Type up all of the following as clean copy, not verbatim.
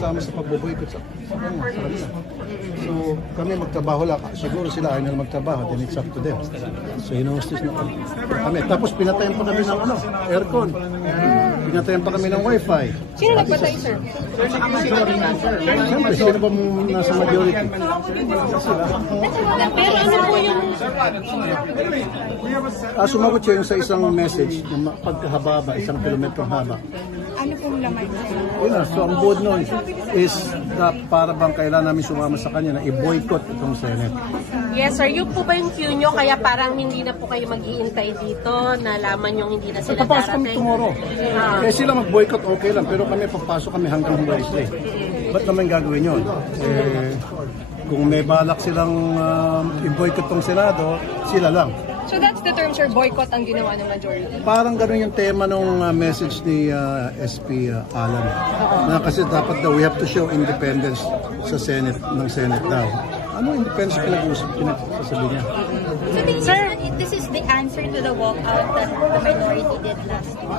sumasama sa pagboboykot sa kanila. So kami magtrabaho lang. Siguro sila ayaw nila magtrabaho, then it's up to them. So hinostis na kami. Tapos pinatayan pa kami ng aircon. Pinatayan pa kami ng wifi. Sino nagpatay, sir? Siyempre, sino ba nasa majority? Pero ano po yung... Sumagot siya yung sa isang message na pagkahaba, 1 kilometro haba. Ano pong laman? Yun na, so ang buod nun is na para bang kailangan namin sumama sa kanya na i-boycott itong Senate. Yes, sir. Yun po ba yung cue nyo? Kaya parang hindi na po kayo mag-iintay dito. Nalaman yung hindi na sila Papasok kami darating. tomorrow. Eh sila mag-boycott, okay lang. Pero kami papasok kami hanggang Wednesday. Ba't naman gagawin yun? Kung may balak silang i-boycott tong Senado, sila lang. So that's the term, sir, boycott ang ginawa ng majority. Parang gano'n yung tema ng message ni SP Alan. Na kasi dapat daw we have to show independence sa Senate, ng Senate daw. Ano independence pinagsasabi niya? So, this is the answer to the walkout that the minority did last week.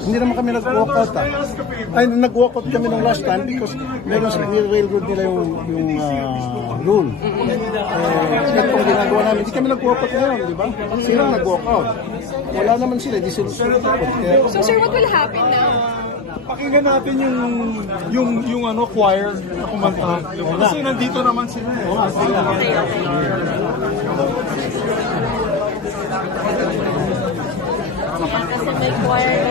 Hindi naman kami nag-walkout Ay, nag-walkout kami ng last time because meron sa railroad nila yung rule. Itong ginagawa namin, hindi kami nag-walkout ngayon, di ba? Sila nag-walkout. Wala naman sila, di sila susunod. So, sir, what will happen now? Pakinggan natin yung choir na kumanta. Kasi nandito naman sila eh. Kasi may choir